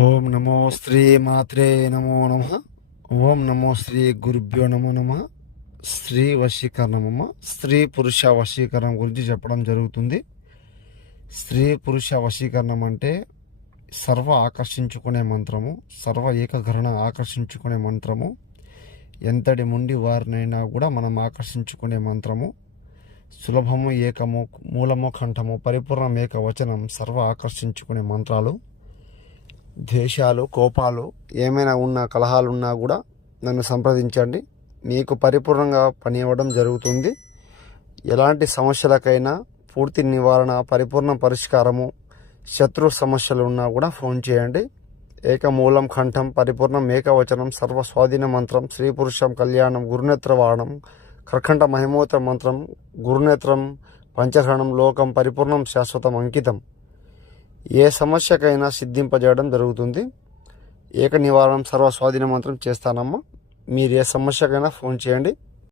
ఓం నమో శ్రీ మాత్రే నమో నమ. ఓం నమో శ్రీ గురుభ్యో నమో నమ. స్త్రీ వశీకరణమమ్మ, స్త్రీ పురుష వశీకరణం గురించి చెప్పడం జరుగుతుంది. స్త్రీ పురుష వశీకరణం అంటే సర్వ ఆకర్షించుకునే మంత్రము, సర్వ ఏకగ్రహణ ఆకర్షించుకునే మంత్రము. ఎంతటి ముండి వారినైనా కూడా మనం ఆకర్షించుకునే మంత్రము. సులభము, ఏకము, మూలము, కంఠము, పరిపూర్ణం, ఏకవచనం, సర్వ ఆకర్షించుకునే మంత్రాలు. ద్వేషాలు, కోపాలు ఏమైనా ఉన్నా, కలహాలు ఉన్నా కూడా నన్ను సంప్రదించండి. మీకు పరిపూర్ణంగా పని ఇవ్వడం జరుగుతుంది. ఎలాంటి సమస్యలకైనా పూర్తి నివారణ, పరిపూర్ణ పరిష్కారము. శత్రు సమస్యలు ఉన్నా కూడా ఫోన్ చేయండి. ఏకమూలం, కంఠం, పరిపూర్ణం, ఏకవచనం, సర్వ స్వాధీన మంత్రం, స్త్రీ పురుషం కళ్యాణం, గురునేత్రవాణం, కర్కంఠ మహిమోత్ర మంత్రం, గురునేత్రం, పంచగ్రహణం, లోకం, పరిపూర్ణం, శాశ్వతం, అంకితం. ఏ సమస్యకైనా సిద్ధింపజేయడం జరుగుతుంది. ఏక నివారణం, సర్వ స్వాధీన మంత్రం చేస్తానమ్మా. మీరు ఏ సమస్యకైనా ఫోన్ చేయండి.